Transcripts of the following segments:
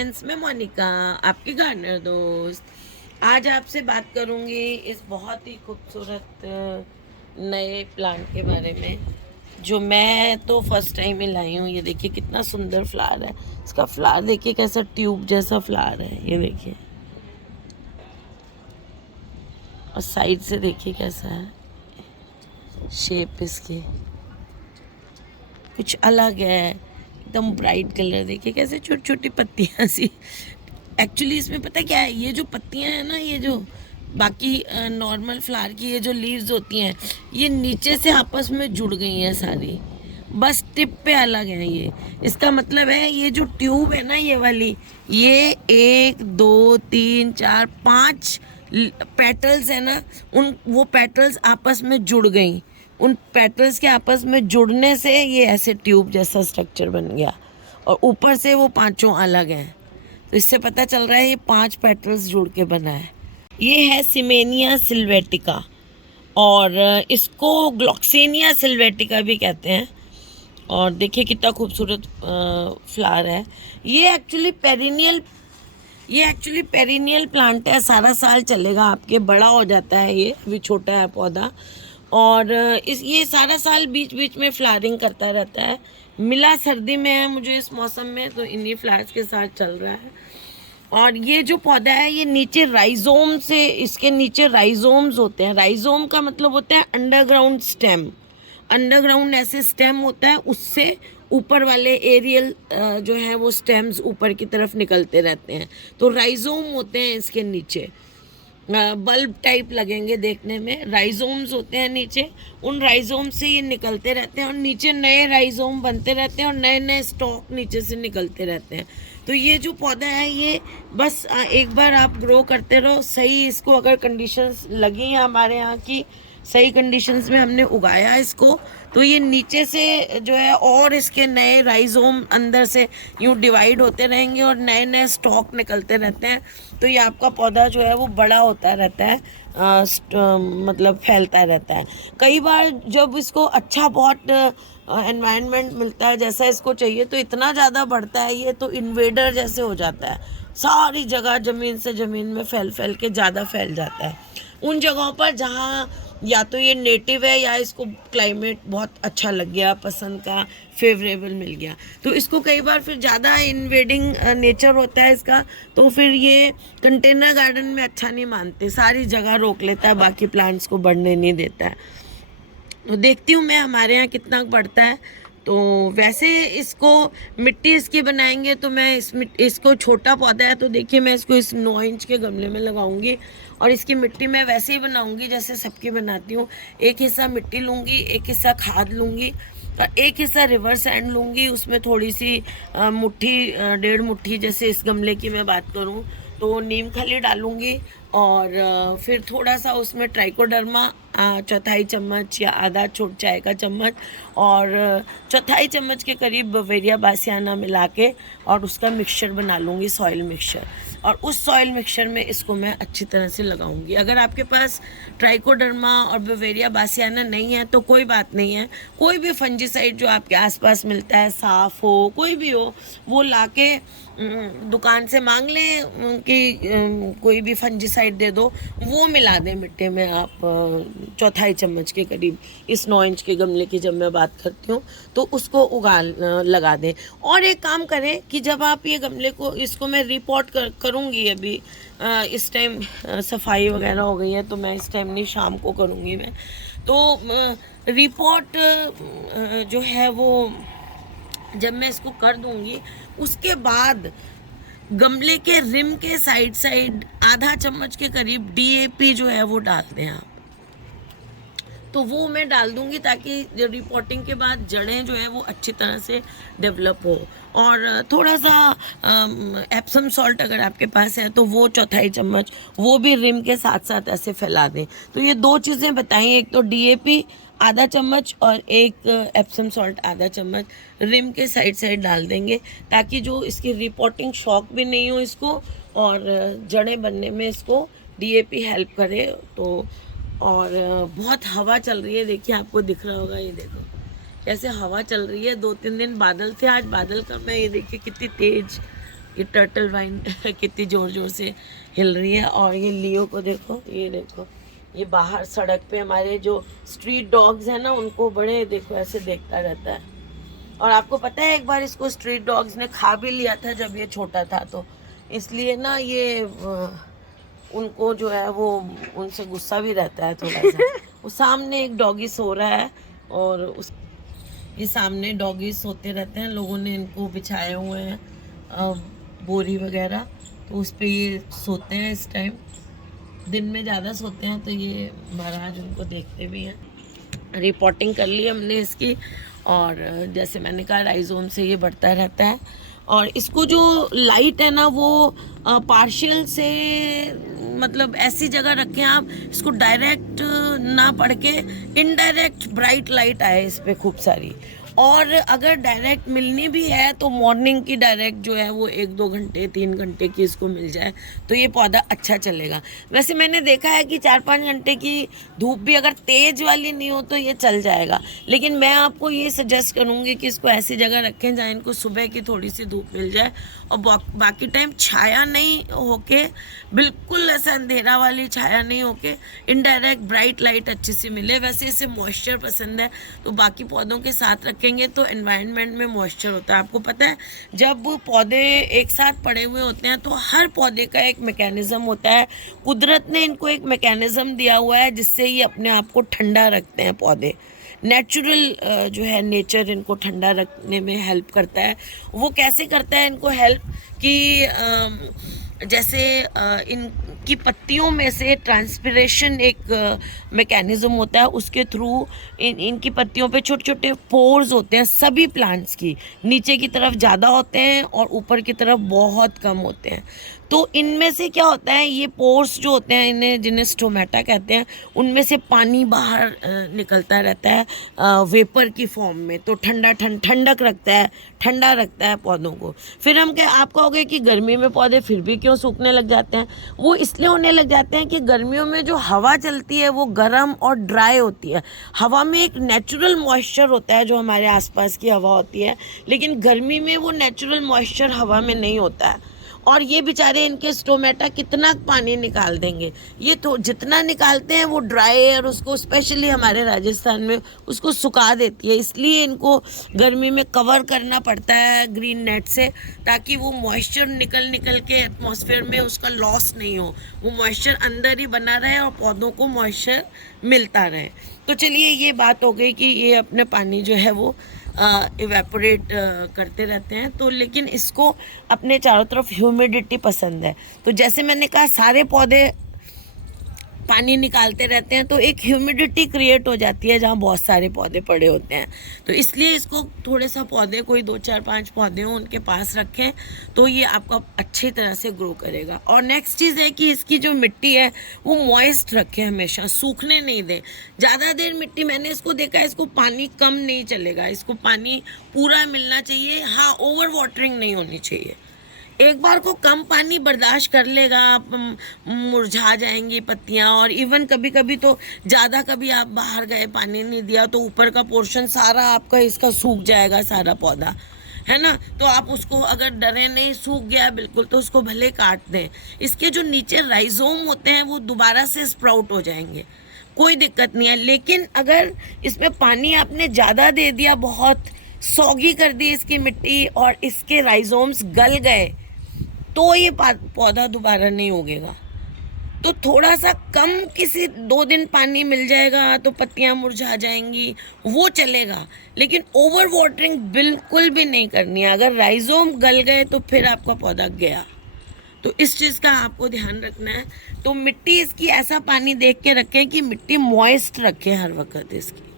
Friends, मैं मोनिका, आपकी gardener दोस्त। आज आपसे बात करूंगी इस बहुत ही खूबसूरत नए प्लांट के बारे में, जो मैं तो फर्स्ट टाइम ही लाई हूँ। ये देखिए कितना सुंदर फ्लावर है। इसका फ्लावर देखिए कैसा ट्यूब जैसा फ्लावर है, ये देखिए। और साइड से देखिए कैसा है शेप इसकी, कुछ अलग है, एकदम ब्राइट कलर। देखिए कैसे छोटी छोटी पत्तियाँ सी। एक्चुअली इसमें पता क्या है, ये जो पत्तियां हैं ना, ये जो बाकी नॉर्मल फ्लावर की ये जो लीव्स होती हैं, ये नीचे से आपस में जुड़ गई हैं सारी, बस टिप पे अलग है ये। इसका मतलब है ये जो ट्यूब है ना, ये वाली, ये 1 2 3 4 5 पेटल्स है ना, उन वो पेटल्स आपस में जुड़ गई। उन पेटल्स के आपस में जुड़ने से ये ऐसे ट्यूब जैसा स्ट्रक्चर बन गया, और ऊपर से वो पांचों अलग हैं। तो इससे पता चल रहा है ये 5 पेटल्स जुड़ के बना है। ये है सिमेनिया सिल्वेटिका, और इसको ग्लॉक्सेनिया सिल्वेटिका भी कहते हैं। और देखिए कितना खूबसूरत फ्लावर है। ये एक्चुअली पेरिनियल प्लांट है, सारा साल चलेगा आपके, बड़ा हो जाता है ये, अभी छोटा है पौधा। और ये सारा साल बीच बीच में फ्लावरिंग करता रहता है। मिला सर्दी में है मुझे इस मौसम में, तो इन्हीं फ्लावर्स के साथ चल रहा है। और ये जो पौधा है, ये नीचे राइजोम से, इसके नीचे राइजोम्स होते हैं। राइजोम का मतलब होता है अंडरग्राउंड स्टेम। अंडरग्राउंड ऐसे स्टेम होता है, उससे ऊपर वाले एरियल जो है वो स्टेम्स ऊपर की तरफ निकलते रहते हैं, तो राइजोम होते हैं इसके नीचे। बल्ब टाइप लगेंगे देखने में, राइजोम्स होते हैं नीचे। उन राइजोम से ये निकलते रहते हैं, और नीचे नए राइजोम बनते रहते हैं, और नए नए स्टॉक नीचे से निकलते रहते हैं। तो ये जो पौधा है, ये बस एक बार आप ग्रो करते रहो सही। इसको अगर कंडीशंस लगी हैं हमारे यहाँ की, सही कंडीशंस में हमने उगाया इसको, तो ये नीचे से जो है और इसके नए राइजोम अंदर से यूँ डिवाइड होते रहेंगे, और नए नए स्टॉक निकलते रहते हैं। तो ये आपका पौधा जो है वो बड़ा होता रहता है, मतलब फैलता रहता है। कई बार जब इसको अच्छा बहुत एनवायरनमेंट मिलता है जैसा इसको चाहिए, तो इतना ज़्यादा बढ़ता है ये, तो इन्वेडर जैसे हो जाता है। सारी जगह ज़मीन से ज़मीन में फैल फैल के ज़्यादा फैल जाता है। उन जगहों पर जहाँ या तो ये नेटिव है, या इसको क्लाइमेट बहुत अच्छा लग गया, पसंद का, फेवरेबल मिल गया, तो इसको कई बार फिर ज़्यादा इन्वेडिंग नेचर होता है इसका, तो फिर ये कंटेनर गार्डन में अच्छा नहीं मानते, सारी जगह रोक लेता है, बाकी प्लांट्स को बढ़ने नहीं देता है। तो देखती हूँ मैं हमारे यहाँ कितना बढ़ता है। तो वैसे इसको मिट्टी इसकी बनाएंगे, तो मैं इसको छोटा पौधा है, तो देखिए मैं इसको इस 9 इंच के गमले में लगाऊंगी, और इसकी मिट्टी मैं वैसे ही बनाऊंगी जैसे सबकी बनाती हूँ। एक हिस्सा मिट्टी लूँगी, एक हिस्सा खाद लूँगी, और एक हिस्सा रिवर सैंड लूँगी। उसमें थोड़ी सी मुट्ठी 1.5 मुट्ठी, जैसे इस गमले की मैं बात करूँ तो नीम खली डालूँगी, और फिर थोड़ा सा उसमें ट्राइकोडर्मा 1/4 चम्मच या आधा छोट चाय का चम्मच, और 1/4 चम्मच के करीब बवेरिया बासियाना मिला के, और उसका मिक्सचर बना लूँगी, सॉइल मिक्सचर। और उस सॉइल मिक्सचर में इसको मैं अच्छी तरह से लगाऊंगी। अगर आपके पास ट्राइकोडर्मा और बवेरिया बासियाना नहीं है तो कोई बात नहीं है, कोई भी फंजीसाइड जो आपके आसपास मिलता है, साफ हो कोई भी हो, वो लाके दुकान से मांग लें कि कोई भी फंजीसाइड दे दो, वो मिला दें मिट्टी में आप 1/4 चम्मच के करीब। इस 9 इंच के गमले की जब मैं बात करती हूँ, तो उसको लगा दें। और एक काम करें कि जब आप ये गमले को, इसको मैं रिपोर्ट करूँगी अभी, इस टाइम सफाई वगैरह हो गई है, तो मैं इस टाइम नहीं, शाम को करूँगी मैं। तो रिपोर्ट जो है वो जब मैं इसको कर दूँगी, उसके बाद गमले के रिम के साइड साइड आधा चम्मच के करीब DAP जो है वो डाल दें आप। तो वो मैं डाल दूंगी, ताकि रिपोर्टिंग के बाद जड़ें जो है वो अच्छी तरह से डेवलप हो। और थोड़ा सा एप्सम सॉल्ट अगर आपके पास है तो वो 1/4 चम्मच, वो भी रिम के साथ साथ ऐसे फैला दें। तो ये 2 चीज़ें बताई, एक तो DAP आधा चम्मच, और एक एप्सम सॉल्ट आधा चम्मच रिम के साइड साइड डाल देंगे, ताकि जो इसकी रिपोर्टिंग शॉक भी नहीं हो इसको, और जड़ें बनने में इसको DAP हेल्प करे। तो और बहुत हवा चल रही है, देखिए आपको दिख रहा होगा, ये देखो कैसे हवा चल रही है। 2-3 दिन बादल थे, आज बादल कम है, ये देखिए कितनी तेज ये टर्टल वाइन कितनी ज़ोर ज़ोर से हिल रही है। और ये लियो को देखो, ये देखो, ये बाहर सड़क पे हमारे जो स्ट्रीट डॉग्स हैं ना, उनको बड़े देखो ऐसे देखता रहता है। और आपको पता है एक बार इसको स्ट्रीट डॉग्स ने खा भी लिया था जब ये छोटा था, तो इसलिए ना ये उनको जो है वो उनसे गुस्सा भी रहता है थोड़ा सा। वो सामने एक डॉगी सो रहा है और उस ये सामने डॉगी सोते रहते हैं, लोगों ने इनको बिछाए हुए हैं बोरी वगैरह, तो उस पे ये सोते हैं इस टाइम। दिन में ज़्यादा सोते हैं, तो ये महाराज उनको देखते भी हैं। रिपोर्टिंग कर ली हमने इसकी, और जैसे मैंने कहा राइजोम से ये बढ़ता रहता है। और इसको जो लाइट है ना वो पार्शियल से, मतलब ऐसी जगह रखें आप इसको डायरेक्ट ना पड़ के इनडायरेक्ट ब्राइट लाइट आए इस पर खूब सारी। और अगर डायरेक्ट मिलनी भी है तो मॉर्निंग की डायरेक्ट जो है वो 1-2 घंटे 3 घंटे की इसको मिल जाए तो ये पौधा अच्छा चलेगा। वैसे मैंने देखा है कि 4-5 घंटे की धूप भी अगर तेज़ वाली नहीं हो तो ये चल जाएगा, लेकिन मैं आपको ये सजेस्ट करूँगी कि इसको ऐसी जगह रखें जहाँ इनको सुबह की थोड़ी सी धूप मिल जाए और बाकी टाइम छाया नहीं होके, बिल्कुल ऐसा अंधेरा वाली छाया नहीं होके, इनडायरेक्ट ब्राइट लाइट अच्छी सी मिले। वैसे इसे मॉइस्चर पसंद है तो बाकी पौधों के साथ रखेंगे तो एनवायरनमेंट में मॉइस्चर होता है। आपको पता है जब पौधे एक साथ पड़े हुए होते हैं तो हर पौधे का एक मैकेनिज्म होता है, कुदरत ने इनको एक मैकेनिज्म दिया हुआ है जिससे ये अपने आप को ठंडा रखते हैं। पौधे नेचुरल जो है नेचर इनको ठंडा रखने में हेल्प करता है। वो कैसे करता है इनको हेल्प कि जैसे इनकी पत्तियों में से ट्रांसपिरेशन एक मैकेनिज्म होता है, उसके थ्रू इनकी पत्तियों पे छोटे छोटे पोर्स होते हैं। सभी प्लांट्स की नीचे की तरफ ज़्यादा होते हैं और ऊपर की तरफ बहुत कम होते हैं। तो इनमें से क्या होता है, ये पोर्स जो होते हैं इन्हें जिन्हें स्टोमेटा कहते हैं, उनमें से पानी बाहर निकलता रहता है वेपर की फॉर्म में, तो ठंडक रखता है, ठंडा रखता है पौधों को। फिर हम क्या आप कहोगे कि गर्मी में पौधे फिर भी क्यों सूखने लग जाते हैं? वो इसलिए होने लग जाते हैं कि गर्मियों में जो हवा चलती है वो गर्म और ड्राई होती है। हवा में एक नेचुरल मॉइस्चर होता है जो हमारे आसपास की हवा होती है, लेकिन गर्मी में वो नेचुरल मॉइस्चर हवा में नहीं होता है। और ये बेचारे इनके स्टोमेटा कितना पानी निकाल देंगे, ये तो जितना निकालते हैं वो ड्राई एयर उसको स्पेशली हमारे राजस्थान में उसको सुखा देती है। इसलिए इनको गर्मी में कवर करना पड़ता है ग्रीन नेट से, ताकि वो मॉइस्चर निकल के एटमॉस्फेयर में उसका लॉस नहीं हो, वो मॉइस्चर अंदर ही बना रहे और पौधों को मॉइस्चर मिलता रहे। तो चलिए ये बात हो गई कि ये अपने पानी जो है वो इवेपोरेट करते रहते हैं। तो लेकिन इसको अपने चारों तरफ ह्यूमिडिटी पसंद है, तो जैसे मैंने कहा सारे पौधे पानी निकालते रहते हैं तो एक ह्यूमिडिटी क्रिएट हो जाती है जहाँ बहुत सारे पौधे पड़े होते हैं। तो इसलिए इसको थोड़े सा पौधे, कोई 2-4-5 पौधे हों उनके पास रखें तो ये आपका अच्छी तरह से ग्रो करेगा। और नेक्स्ट चीज़ है कि इसकी जो मिट्टी है वो मॉइस्ट रखें, हमेशा सूखने नहीं दें। ज़्यादा देर मिट्टी, मैंने इसको देखा है इसको पानी कम नहीं चलेगा, इसको पानी पूरा मिलना चाहिए। हाँ, ओवर वाटरिंग नहीं होनी चाहिए। एक बार को कम पानी बर्दाश्त कर लेगा, मुरझा जाएंगी पत्तियां। और इवन कभी कभी तो ज़्यादा, कभी आप बाहर गए पानी नहीं दिया तो ऊपर का पोर्शन सारा आपका इसका सूख जाएगा, सारा पौधा है ना। तो आप उसको अगर डरे नहीं, सूख गया बिल्कुल तो उसको भले काट दें। इसके जो नीचे राइजोम होते हैं वो दोबारा से स्प्राउट हो जाएंगे, कोई दिक्कत नहीं है। लेकिन अगर इसमें पानी आपने ज़्यादा दे दिया, बहुत सौगी कर दी इसकी मिट्टी और इसके राइजोम्स गल गए तो ये पौधा दोबारा नहीं उगेगा। तो थोड़ा सा कम, किसी 2 दिन पानी मिल जाएगा तो पत्तियां मुरझा जाएंगी, वो चलेगा, लेकिन ओवर वाटरिंग बिल्कुल भी नहीं करनी है। अगर राइजोम गल गए तो फिर आपका पौधा गया। तो इस चीज़ का आपको ध्यान रखना है। तो मिट्टी इसकी ऐसा पानी देख के रखें कि मिट्टी मॉइस्ट रखें हर वक्त, इसकी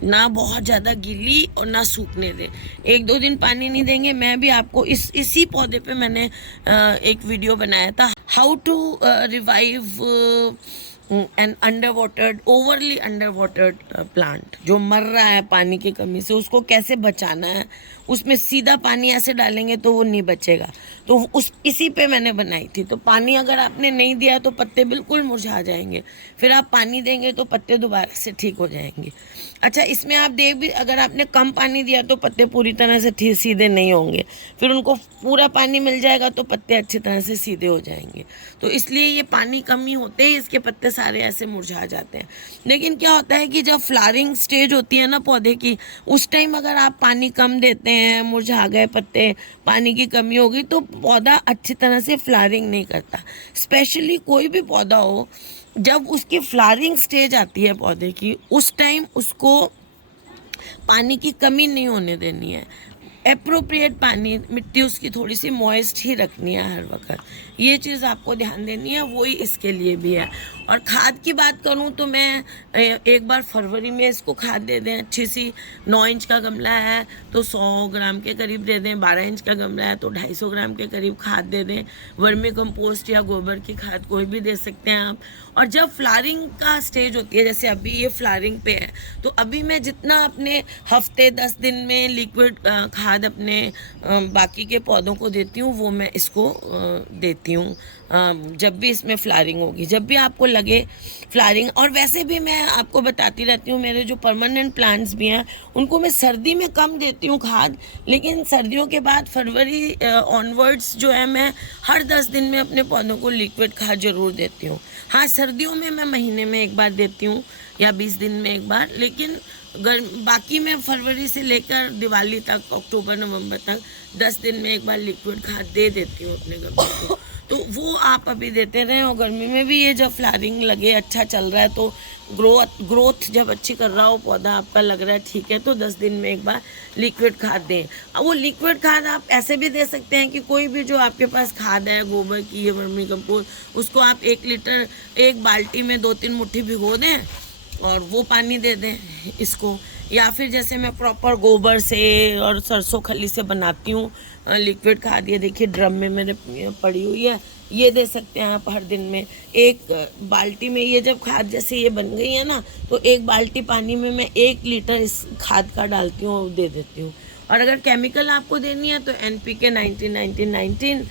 ना बहुत ज़्यादा गीली और ना सूखने दें। 1-2 दिन पानी नहीं देंगे। मैं भी आपको इसी पौधे पे मैंने एक वीडियो बनाया था, how to revive an overly under watered plant जो मर रहा है पानी की कमी से, उसको कैसे बचाना है, उसमें सीधा पानी ऐसे डालेंगे तो वो नहीं बचेगा। तो उस इसी पे मैंने बनाई थी। तो पानी अगर आपने नहीं दिया तो पत्ते बिल्कुल मुरझा जाएंगे, फिर आप पानी देंगे तो पत्ते दोबारा से ठीक हो जाएंगे। अच्छा, इसमें आप देख भी, अगर आपने कम पानी दिया तो पत्ते पूरी तरह से सीधे नहीं होंगे, फिर उनको पूरा पानी मिल जाएगा तो पत्ते अच्छी तरह से सीधे हो जाएंगे। तो इसलिए ये पानी कमी होते ही इसके पत्ते सारे ऐसे मुरझा जाते हैं। लेकिन क्या होता है कि जब फ्लावरिंग स्टेज होती है ना पौधे की, उस टाइम अगर आप पानी कम देते हैं, मुरझा गए पत्ते, पानी की कमी होगी, तो पौधा अच्छी तरह से फ्लावरिंग नहीं करता। स्पेशली कोई भी पौधा हो, जब उसकी फ्लावरिंग स्टेज आती है पौधे की, उस टाइम उसको पानी की कमी नहीं होने देनी है। एप्रोप्रिएट पानी, मिट्टी उसकी थोड़ी सी मॉइस्ट ही रखनी है हर वक्त। ये चीज़ आपको ध्यान देनी है, वही इसके लिए भी है। और खाद की बात करूं तो मैं एक बार फरवरी में इसको खाद दे दें अच्छी सी। 9 इंच का गमला है तो 100 ग्राम के करीब दे दें, 12 इंच का गमला है तो 250 ग्राम के करीब खाद दे दें। वर्मी कंपोस्ट या गोबर की खाद कोई भी दे सकते हैं आप। और जब फ्लावरिंग का स्टेज होती है, जैसे अभी ये फ्लावरिंग पे है, तो अभी मैं जितना अपने हफ्ते 10 दिन में लिक्विड खाद अपने बाकी के पौधों को देती हूँ, वो मैं इसको देती हूँ जब भी इसमें फ्लावरिंग होगी, जब भी आपको लगे फ्लावरिंग। और वैसे भी मैं आपको बताती रहती हूँ, मेरे जो परमानेंट प्लांट्स भी हैं उनको मैं सर्दी में कम देती हूँ खाद, लेकिन सर्दियों के बाद फरवरी ऑनवर्ड्स जो है, मैं हर 10 दिन में अपने पौधों को लिक्विड खाद ज़रूर देती हूँ। हाँ, सर्दियों में मैं महीने में एक बार देती हूँ या 20 दिन में एक बार, लेकिन बाकी मैं फरवरी से लेकर दिवाली तक, अक्टूबर नवंबर तक 10 दिन में एक बार लिक्विड खाद दे देती हूँ अपने गमले को। तो वो आप अभी देते रहें। और गर्मी में भी ये जब फ्लावरिंग लगे, अच्छा चल रहा है, तो ग्रोथ जब अच्छी कर रहा हो पौधा, आपका लग रहा है ठीक है, तो 10 दिन में एक बार लिक्विड खाद दें। अब वो लिक्विड खाद आप ऐसे भी दे सकते हैं कि कोई भी जो आपके पास खाद है, गोबर की या वर्मी कंपोस्ट, उसको आप 1 लीटर एक बाल्टी में 2-3 मुट्ठी भिगो दें और वो पानी दे दें इसको। या फिर जैसे मैं प्रॉपर गोबर से और सरसों खली से बनाती हूँ लिक्विड खाद, ये देखिए ड्रम में मेरे पड़ी हुई है, ये दे सकते हैं आप हर दिन में। एक बाल्टी में ये जब खाद जैसे ये बन गई है ना, तो 1 बाल्टी पानी में मैं 1 लीटर इस खाद का डालती हूँ और दे देती हूँ। और अगर केमिकल आपको देनी है तो NPK 19-19-19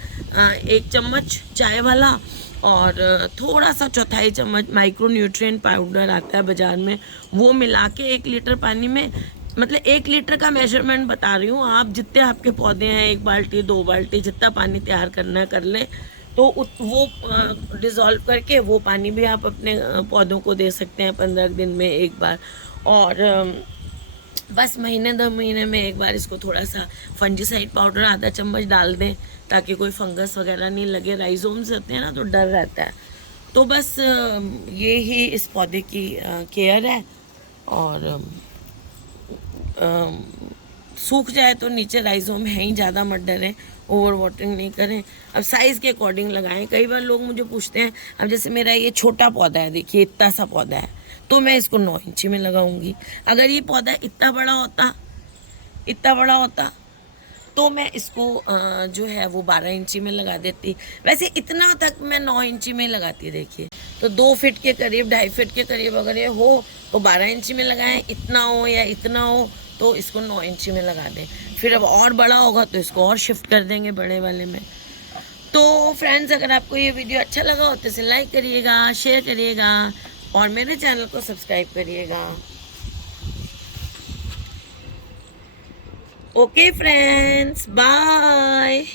1 चम्मच चाय वाला, और थोड़ा सा 1/4 चम्मच माइक्रो न्यूट्रिएंट पाउडर आता है बाज़ार में, वो मिला के 1 लीटर पानी में, मतलब 1 लीटर का मेजरमेंट बता रही हूँ, आप जितने आपके पौधे हैं 1 बाल्टी 2 बाल्टी जितना पानी तैयार करना है कर लें, तो वो डिज़ोल्व करके वो पानी भी आप अपने पौधों को दे सकते हैं 15 दिन में एक बार। और बस महीने 2 महीने में एक बार इसको थोड़ा सा फंजीसाइड पाउडर आधा चम्मच डाल दें, ताकि कोई फंगस वगैरह नहीं लगे। राइजोम्स होते हैं ना, तो डर रहता है। तो बस ये ही इस पौधे की केयर है। और सूख जाए तो नीचे राइजोम है ही, ज़्यादा मत डरें, ओवर वाटरिंग नहीं करें। अब साइज़ के अकॉर्डिंग लगाएं। कई बार लोग मुझे पूछते हैं, अब जैसे मेरा ये छोटा पौधा है, देखिए इतना सा पौधा है, तो मैं इसको 9 इंची में लगाऊंगी। अगर ये पौधा इतना बड़ा होता तो मैं इसको जो है वो 12 इंची में लगा देती। वैसे इतना तक मैं 9 इंची में लगाती, देखिए। तो 2 फीट के करीब, 2.5 फीट के करीब अगर ये हो तो 12 इंची में लगाएं, इतना हो या इतना हो तो इसको 9 इंची में लगा दें। फिर अब और बड़ा होगा तो इसको और शिफ्ट कर देंगे बड़े वाले में। तो फ्रेंड्स, अगर आपको ये वीडियो अच्छा लगा हो तो इसे लाइक करिएगा, शेयर करिएगा और मेरे चैनल को सब्सक्राइब करिएगा। Okay friends, bye.